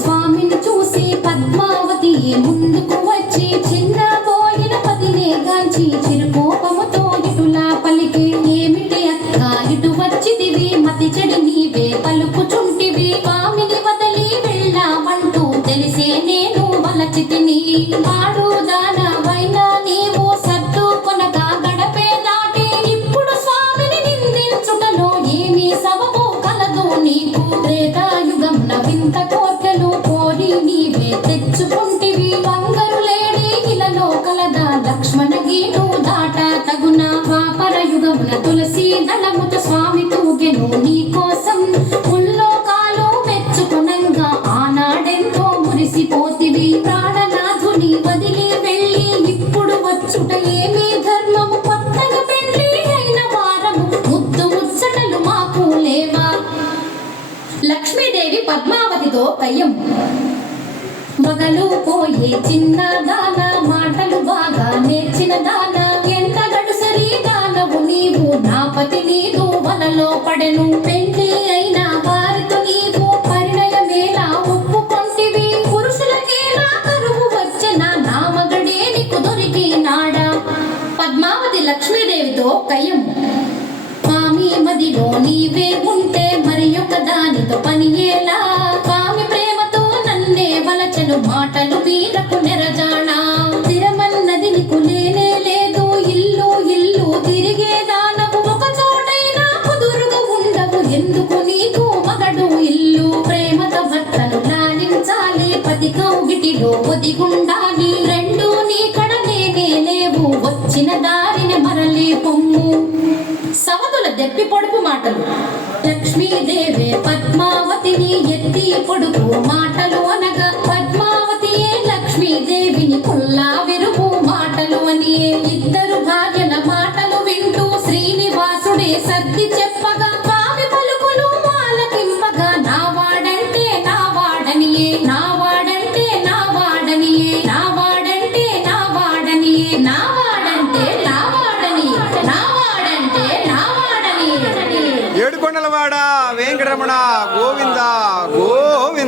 స్వామిని చూసి పద్మావతి ముందుకు వచ్చి చిన్నబోయిన పతినే గాంచి చిరుకోపముతో ఇటులా పలికే, ఏమిటి అక్క ఇటు వచ్చిదివి, మతి చెడి నీవే పలుకుచుంటివి, స్వామిని వదలి వెళ్ళామంటూ తెలిసే నేను వలచితిని. ఆడుదానవైనా నీవు సర్దుకొనగా గడపే దాటి ఇప్పుడు స్వామిని నిందించుటలో ఏమీ సబబు కలదు నీకు. త్రేతాయుగంన వింత కోర్కెలు కోరి నీవే తెచ్చుకుంటివి, బంగారు లేడి ఇలలో కలదా లక్ష్మణ గీటు దాట తగున. ద్వాపర యుగమున తులసి దళముతో స్వామి తూగెను నీ కోసం, ముల్లోకాలు మెచ్చుకొనంగా ఆనాడెంతో మురిసిపోతివి. ప్రాణనాథుని వదిలి వెళ్ళి ఇప్పుడు వచ్చుట ఏమీ ధర్మము, కొత్తగా పెళ్లి అయిన వారము ముద్దు ముచ్చటలు మాకు లేవా. లక్ష్మీదేవి పద్మావతితో కయ్యం, మొదలు పోయే చిన్న దాన, మాటలు బాగా నేర్చిన దాన, ఎంత గడుసరి దానవు నీవు, నా పతి నీదు వలలో పడెను. పెళ్లి అయిన వారితో నీవు పరిణయమేలా ఒప్పుకొంటివి, పురుషులకేలా కరువు వచ్చెనా, నా మగడే నీకు దొరికినాడా. పద్మావతి లక్ష్మీదేవితో కయ్యం, స్వామి మదిలో నీవే ఉంటే మరి ఒక దానితో పని ఎలా, స్వామి ప్రేమతో నన్నే వలచెను మాటలు వీరకు నెరజానా. స్థిరమన్నది నీకు లేనే లేదు, ఇల్లు ఇల్లు తిరిగే దానవు, ఒక చోటైనా కుదురుగా ఉండవు, ఎందుకు నీకు మగడు ఇల్లు. ప్రేమతో భర్తను లాలించాలి, పతి కౌగిటిలో ఒదిగుండాలి, రెండు నీ కడ నేనే లేవు, వచ్చిన దారిని మరలి పొమ్ము. సవతుల దెప్పి పొడుపు మాటలు, లక్ష్మీదేవే పద్మావతిని ఎత్తి పొడుపు మాటలు అనగా, పద్మావతియే లక్ష్మీదేవిని కుల్లా విరుపు మాటలు అని. ఇద్దరు భార్యల మాటలు వింటూ శ్రీనివాసుడే సర్ది చెప్పగా, స్వామి పలుకులు ఆలకింపగా, నా వాడంటే నా వాడనియే, నా వాడంటే నా వాడనియే, నా వాడంటే నా వాడనియే, నా వాడంటే నా వాడనియే, నా వాడంటే నా వాడనియే. ఏడుకొండలవాడ వెంకటరమణ గోవింద గోవింద.